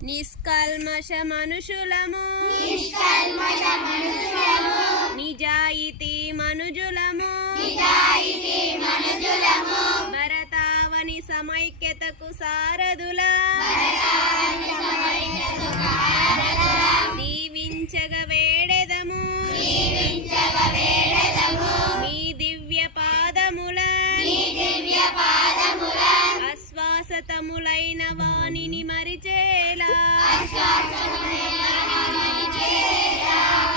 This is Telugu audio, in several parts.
నిష్కల్మష మనుషులము నిజాయితీ మనుజులము భరతావని సమైక్యతకు సారథుల దీవించగ వేడెదము మీ దివ్య పాదముల అశ్వాసతములైన వాణిని మరిచేలా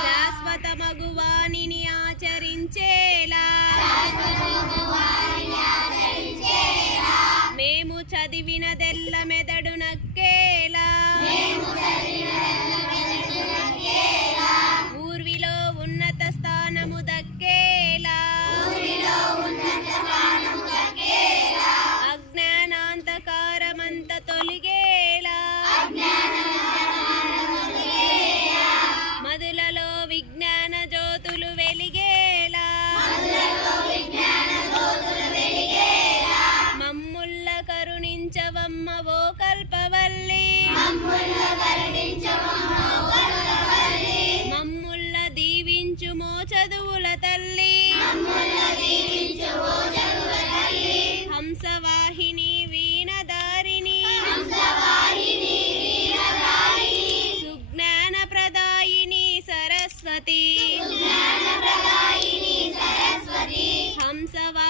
శాశ్వతమగు వాణిని ఆచరించేలా మేము చదివినదెల్ల మెదడు నక్కేలా ఊర్విలో ఉన్నత స్థానము దక్కేలా అజ్ఞానాంతకారమంత తొలిగేలా మధులలో విజ్ఞాన జ్యోతులు వెలిగేలా మమ్ముల్ల కరుణించవమ్మ ఓ కల్పవల్లి మమ్ముల్ల దీవించుమో చదువుల తల్లి హంసవాహిని వీణదారిని సుజ్ఞాన ప్రదాయిని సరస్వతి హంసవాహిని